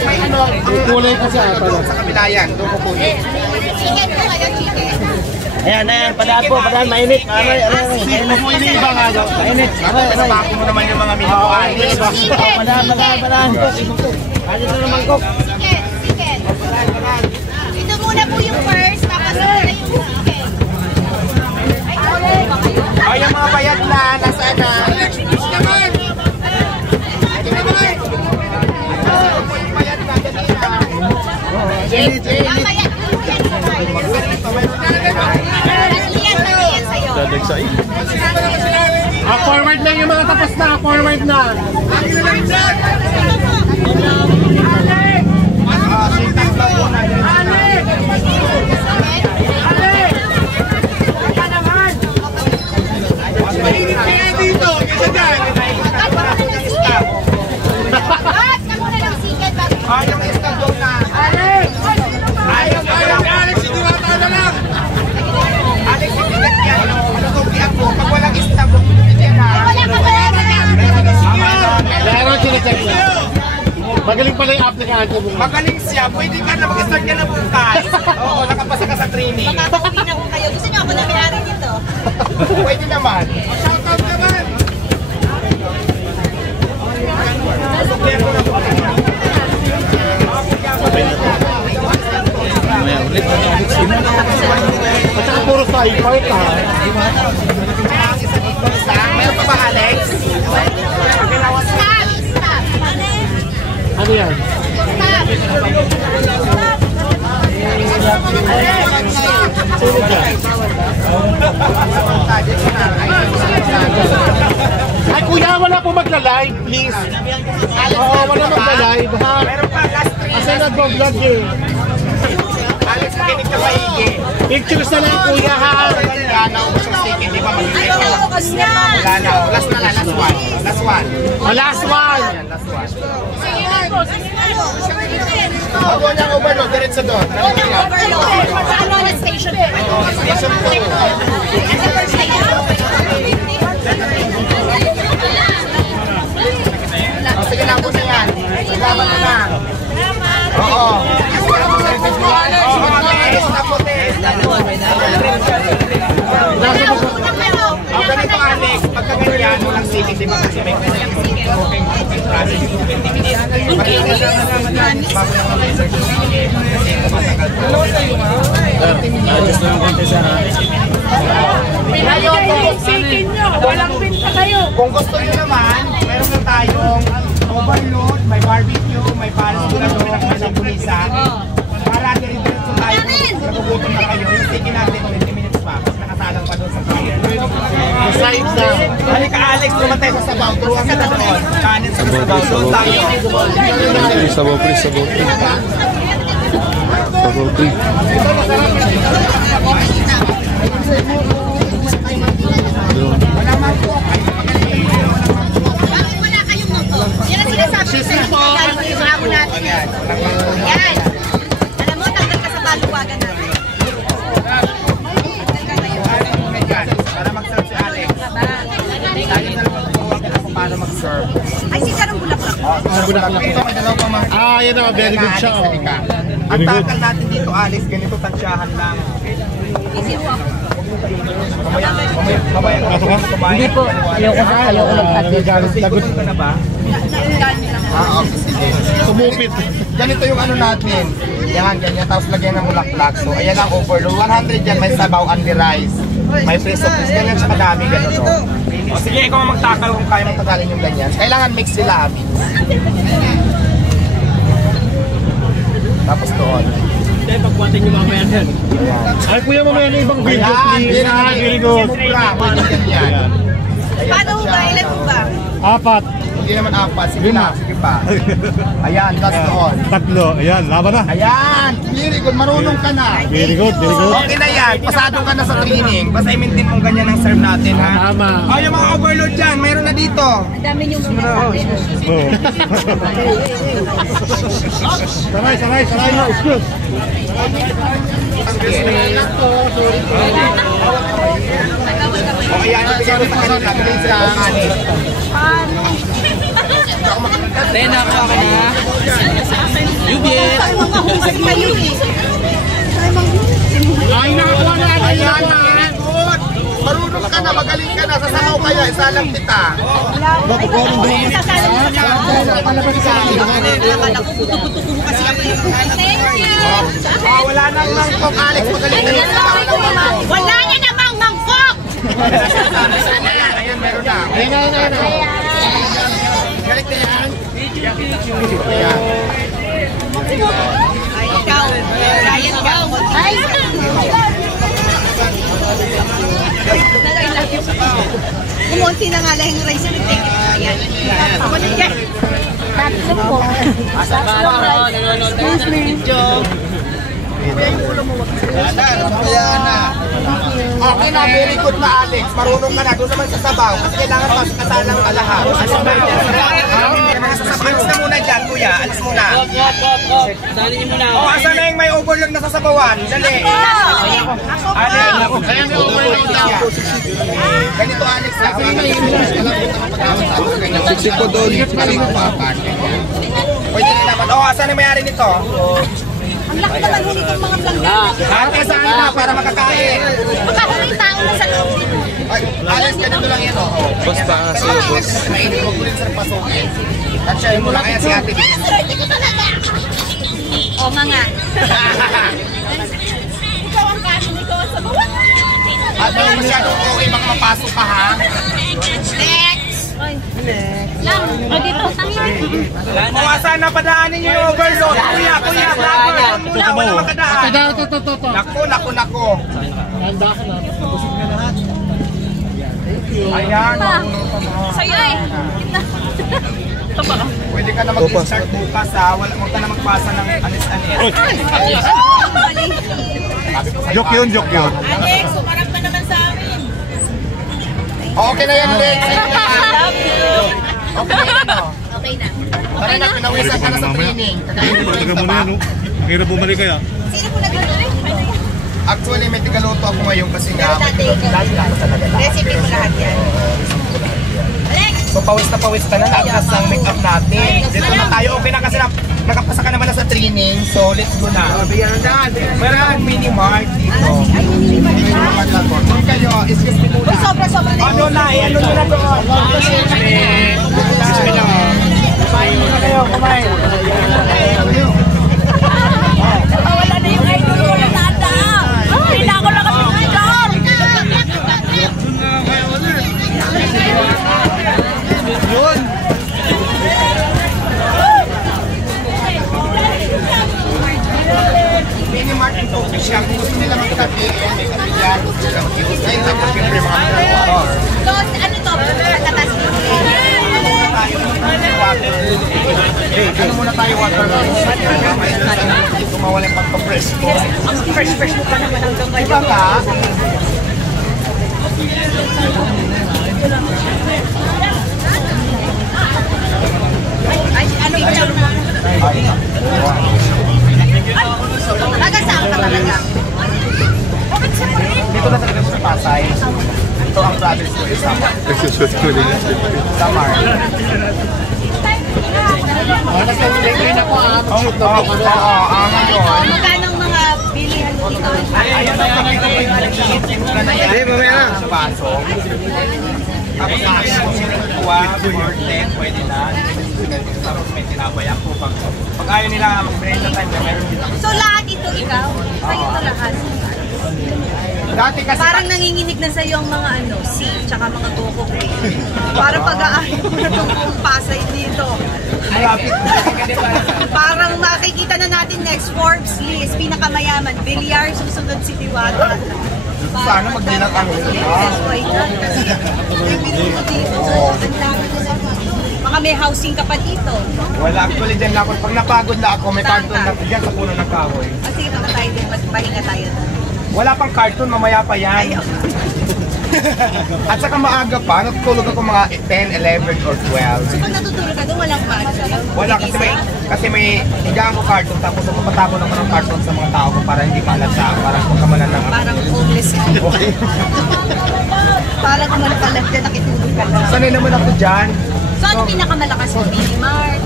May ano, kulay kasi ata. Sa kabila yan, doon ko kunin. Chicken po kayo, chicken. Ayan, padaan po, padaan, mainit. Aray. Mainit ba nga daw? Mainit. Napako mo naman yung mga minuan. Padaan. Kaya na naman ko. Chicken. Ito muna po yung first, tapos ito na yung chicken. Ay, yung mga bayad na, nasaan na? Forward lang yung mga tapos na, forward na. Magaling pala yung aplikante mo. Magaling siya. Pwede ka na mag-start ka na bukas. Oo, nakapasa ka sa training. Makakauwi na ko kayo. Gusto niyo ako na may-ari dito? Pwede naman. Shoutout naman. At saka puro side part ha. Meron pa ba, Alex? Stop. Ano yan? Sino dyan? Ay kuya, wala po magla-live, please. Oo, wala magla-live ha. Meron pa, last 3. Kasi nag-vlog eh. Alex, makinig ka maigi. Pictures na lang kuya ha. Naubos yung stick, hindi ba mag-stick? Bukas na. Wala na. Last na lang, last one. Last one. Oh, last one. Last one. Doon yung overload, diretso doon. Ano na station? Station 2. Sige lang po na yan. Salamat na lang. Oo. Test na po, test. Ang ganito, Alex, pagka ganyan, walang sitting, di ba? Kasi may process yung 20 minutes. Kung gusto nyo naman, meron na tayong overload, may barbecue, may paluto, may lampulisa. Para diretso tayo kung nagugutom na kayo, yung tikin natin 20 minutes pa, tapos nakasalang pa doon sa fire. Besides na. Halika Alex, naman tayo sa sabaw. Turuan ka na doon. Kanin sa sabaw. Doon tayo. Sabaw, please, sabaw. Sabaw, please. Wala man po. Bakit wala kayong moto? Yan ang sinasabi ko sa inyo. Galing yung amo natin. Yan. Alam mo, tanggal ka sa baluwagan natin. Tanggal ka ngayon. Para mag-serve si Alex. Lagi na naman ako para mag-serve. Ay, si Sarong Bulaklak. Ito, may dalaw pa mga... Ah, yan na, very good siya. Oh. Ang takal natin dito, Alex, ganito tansyahan lang. Hindi po, ayoko nagtatid. Lagot ka na ba? Okay, sige. Sumupit. Ganito yung ano natin. Yan, ganyan. Tapos lagyan ng bulaklak. So, ayan ang overload. 100 yan. May sabaw and the rice. May preso. Ganyan siya kadami. Ganun, no? O, sige, ikaw ang magtakal kung kaya magtagalin yung ganyan. Kailangan mix sila, mix. Tapos doon. Hindi, pagbuhatin nyo mamaya din. Ay kuya, mamaya na ibang video, Ayan, please. Ah, very good. Paano ganyan? Paano ba? Ilan po ba? Apat. Hindi naman apat. Sige na, sige pa. Ayan, last doon. Tatlo. Ayan, laban na. Ayan, very good. Marunong ka na. Very good, very good. Okay na yan. Pasado ka na sa training. Basta i-maintain mong ganyan ang serve natin, ha? Tama. O, yung mga overload dyan, mayroon na dito. Ang dami niyong sinasabi. Oh. Saray. Excuse. O, ayan, ibigay ko sa kanila. Bigay sila ang anin. Rena, ako na. Yubit. Ay, mga husay kayo eh. Ay, mga Ay, nakakuha na natin yan. Marunong ka na, magaling ka na. Sasabaw kaya, isalang kita. Wala nang mangkok, Alex. Magaling na. Wala na namang mangkok! Ayan, meron na. Galing na yan. Ay, ikaw. Ryan, ikaw. Ay! Kumunti na nga lang yung rice and take it. Ayan. Kumunti ka. Tatlo po. Excuse me. Okay na, very good na, Alex. Marunong ka na. Doon naman sa sabaw. Kasi kailangan kasalang alahan. Alis na muna dyan, kuya. Alis muna. Dali niyo muna. O, asan na yung may overload na sasabawan? Dali. Alex. Ayan yung overload na. Ganito, Alex. Siksik ko doon. Pwede na dapat. O, asan na may-ari nito? Ang laki naman huli ng mga plangga. Ate, saan na para makakain? Baka may tao na sa loob dito. Ay, Alex, ganito lang yan, o. Boss, taas sa'yo, boss. Huwag mo rin sa pasukin. Tansyahin mo lang. Ayan si ate. Swerte ko talaga. O nga nga. Ikaw ang kaso, ikaw ang sabawan. At hindi masyadong okay bang mapasok ka, ha? Next. Lang. O dito, tangin. Kung asan na padaanin niyo yung overload. Kuya, vlogger. Muna, wala makadaan. Ito. Naku. Handa ka na. Ayan. Sa'yo eh. Pwede ka na mag-start bukas, ha? Huwag ka na magpasa ng anis-anis. Joke yun. Alex, sumarap ka naman sa amin. Okay na yan, Lex. Love you. Okay na yan, no? Okay na. Tara na, pinawisan ka na sa training. Kakainin mo ba? Hirap bumalik kaya. Sino po nagluto? Actually, may tigaluto ako ngayon kasi nga. Dati ikaw. Recipe mo lahat yan. Alex! So, pawis na lakas ang make-up natin. Dito na tayo. Okay na kasi nakapasa ka naman na sa training. So, let's go na. Meron akong mini-mart dito. Ay, hindi naman May mga lagot. Doon kayo, excuse me muna. Sobra-sobra na Ano na, ano nyo na doon? Kumain muna kayo, kumain. wala na yung idol ko na tata. Hindi na ako nakapicture. Mini-mart and coffee shop. Gusto nila magkape. May kapilyan. Gusto nila mag-use. Ngayon, tapos siyempre mga motor. Dos, ano to? Pagkatas. Ano muna tayo, water? Ito mawala yung pagpa-fresh ko. Ang fresh mo pa naman hanggang ngayon. Diba ka? Ay, ano yung mo? Nagasama ka talaga. Bakit siya pa rin? Dito na talaga sa Pasay. Ito ang province ko, Samar. Nagsuswat ko rin. Samar. Nasa-explain ako ah. Ngayon. Magkano ang mga bilihan dito? Ayan na yan. Ito na yan. Hindi, mamaya na. Sa baso. Tapos kuha, for 10, pwede na. Tapos may tinabay ako. Pag ayaw nila mag-brand na time, meron din ako. So lahat ito ikaw? Sa'yo ito lahat? Dati kasi Parang nanginginig na sa'yo ang mga ano, C, tsaka mga Coco Grade. Parang pag-aayon mo na itong buong Pasay dito. malapit. Parang makikita na natin next Forbes list, pinakamayaman, Villar, susunod si Diwata. Sana mag-dinat ang Yes, why not? May binuto dito. Ang dami ko sa mga may housing ka pa dito. Wala, actually dyan lang ako. Pag napagod na ako, may cartoon na dyan sa puno ng kahoy. Sige, baka tayo din, pahinga tayo. Wala pang cartoon, mamaya pa yan. At saka maaga pa, natutulog ako mga 10, 11 or 12. Pag natutulog ka doon, walang bago. Wala kasi may higaan ko cartoon tapos napatapon ako ng cartoon sa mga tao ko para hindi palasa, para pagkamalan ng Parang homeless ka. Parang kumalpalag dyan, nakitulog ka lang. Sanay naman ako dyan. So, ano pinakamalakas mo? Mini-mart?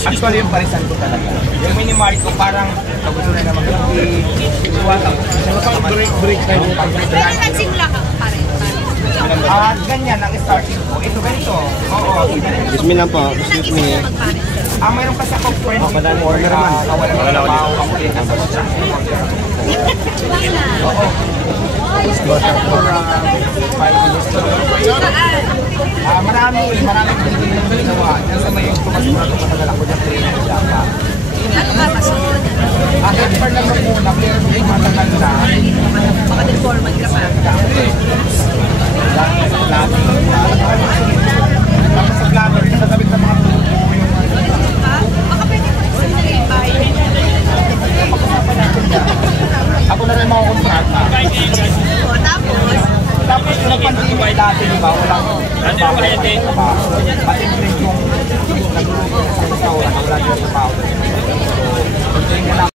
Actually, yung parisan ko talaga. Yung minimart ko parang gusto na mag-break. Break tayo. Pero nagsimula ka pa rin. Ganyan ang starting ko. Ito ganito. Oo. Excuse me lang po. Excuse me. Mayroon kasi ako friend before na wala na trabaho. Ako din ang basta. Oo. Marami din yung ginawa. Yan sa may tumas-tumas na matagal ako ng training sa Java. Ano ka masunod? Helper lang ako muna, pero nung matagal na, Baka din foreman ka pa. dahil sa vlogger, tapos sa vlogger, nagagabit ng mga tubo yung Baka pwede ko gusto na yung bahay. pag-usapan natin yan. Ako na rin makakontrata. O, Tapos yung pandemic dati, di ba, walang trabaho. Pati rin yung nag-uusap sa restaurant, wala din trabaho. So,